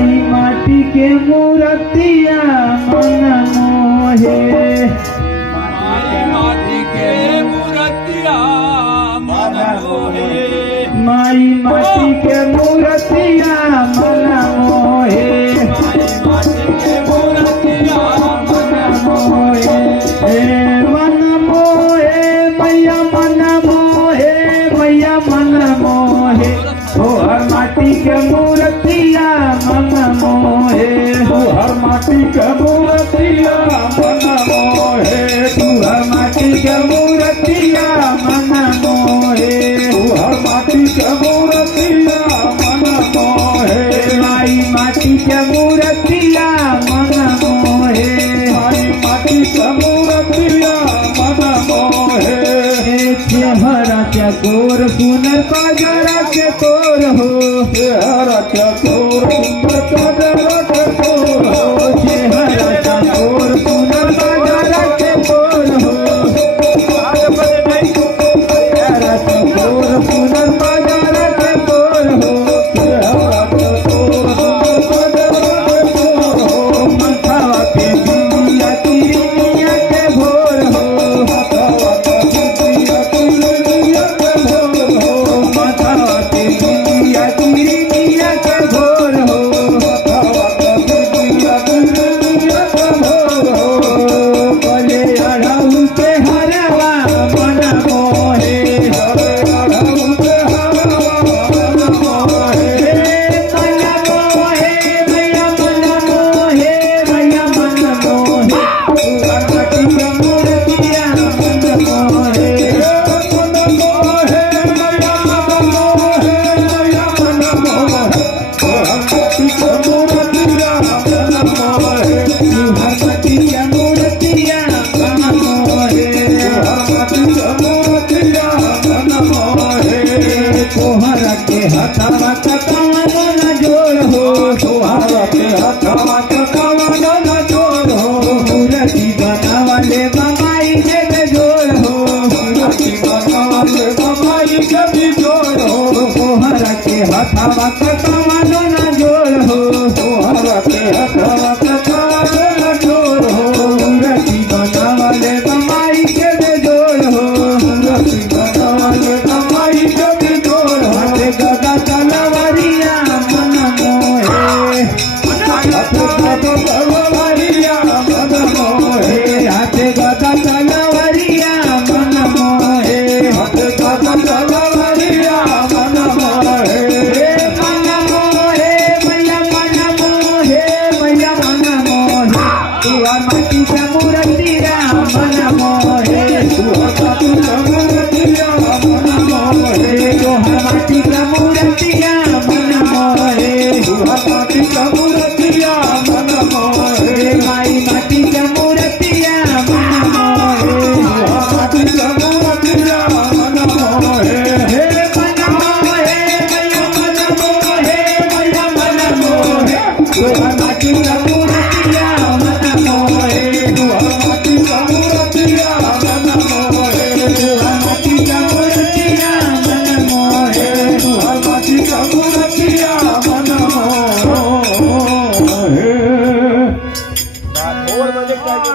माई माटी के मूर्तिया मन मोहे माटी के मूर्तिया मन मोहे माई माटी के मूर्तिया मन मोहे माटी के मूर्तिया मन मोहे मन मोहे मैया मन मोहे मैया मन मोहे ओ हर माटी के मूर्तिया मन मोहे तू हर माटी के मूर्तिया मन मोहे तू हर माटी के मूर्तिया मन मोहे तू हर माटी के मूर्तिया मन मोहे माई माटी के मूर्तिया मन मोहे माई माटी के मूर्तिया मन मोहे चेहरा चकोर सुनर काजरा चकोर हो चेहरा चकोर सुंदर काजरा चकोर हो चेहरा चकोर सुनर काजरा चकोर हो चेहरा चकोर सुनर काजरा चकोर हो चेहरा चकोर सुंदर काजरा चकोर हो मथवा पे बिंदिया तिरनिया के भोर हो माथवा पे बिंदिया तिरनिया के भोर हो मथवा पे बिंदिया तिरनिया के भोर हो माथवा पे बिंदिया तिरनिया के भोर हो गले अड़हु के हरवा मन मोहे हरे अड़हु के हरवा मन मोहे मैया मोहे मैया मन मोहे मैया मन मोहे गणपति के मूर्तिया मन मोहे मन मोहे मैया मन मोहे मैया मन मोहे गणपति के मूर्तिया मन मोहे गणपति के मूर्तिया मन मोहे गणपति के मूर्तिया मन मोहे तोहर के हथवा कतवनो न जोड़ हो तोहर के हथवा कतवनो न जोड़ हो मूर्ति बनावले बमाई के बेजोड़ हो मूर्ति बनावले बमाई के बेजोड़ हो तोहर के हथवा कतवनो न जोड़ हो तोहर के हथवा कतवनो न जोड़ हो मूर्ति बनावले बमाई के बेजोड़ हो मूर्ति बनावले बमाई के बेजोड़ हो हाथे गदा तलवारिया मन मोहे तलवारिया मन मोहे हाथे गदा तलवारिया मन मोहे हाथे गदा तलवारिया मन मोहे मन मोहे मैया मन मोहे मैया मन मोहे तू माटी के मूर्ति